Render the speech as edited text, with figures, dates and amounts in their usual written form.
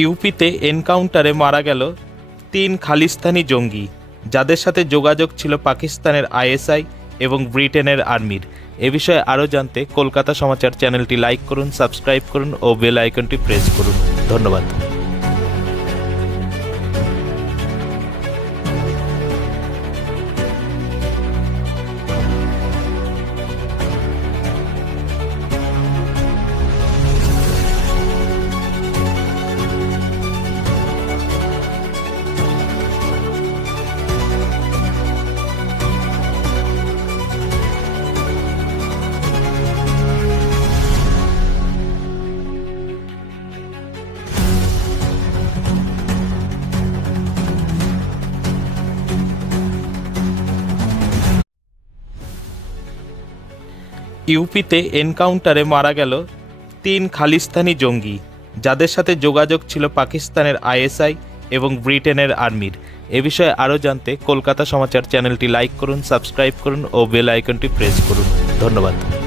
ইউপিতে এনকাউন্টারে মারা গেল ৩ খালিস্তানি জঙ্গি, যাদের সাথে যোগাযোগ ছিল পাকিস্তানের আইএসআই এবং ব্রিটেনের আর্মির। এ বিষয়ে আরও জানতে কলকাতা সমাচার চ্যানেলটি লাইক করুন, সাবস্ক্রাইব করুন ও বেল আইকনটি প্রেস করুন। ধন্যবাদ। ইউপিতে এনকাউন্টারে মারা গেল ৩ খালিস্তানি জঙ্গি, যাদের সাথে যোগাযোগ ছিল পাকিস্তানের আইএসআই এবং ব্রিটেনের আর্মির। এ বিষয়ে আরও জানতে কলকাতা সমাচার চ্যানেলটি লাইক করুন, সাবস্ক্রাইব করুন ও বেল আইকনটি প্রেস করুন। ধন্যবাদ।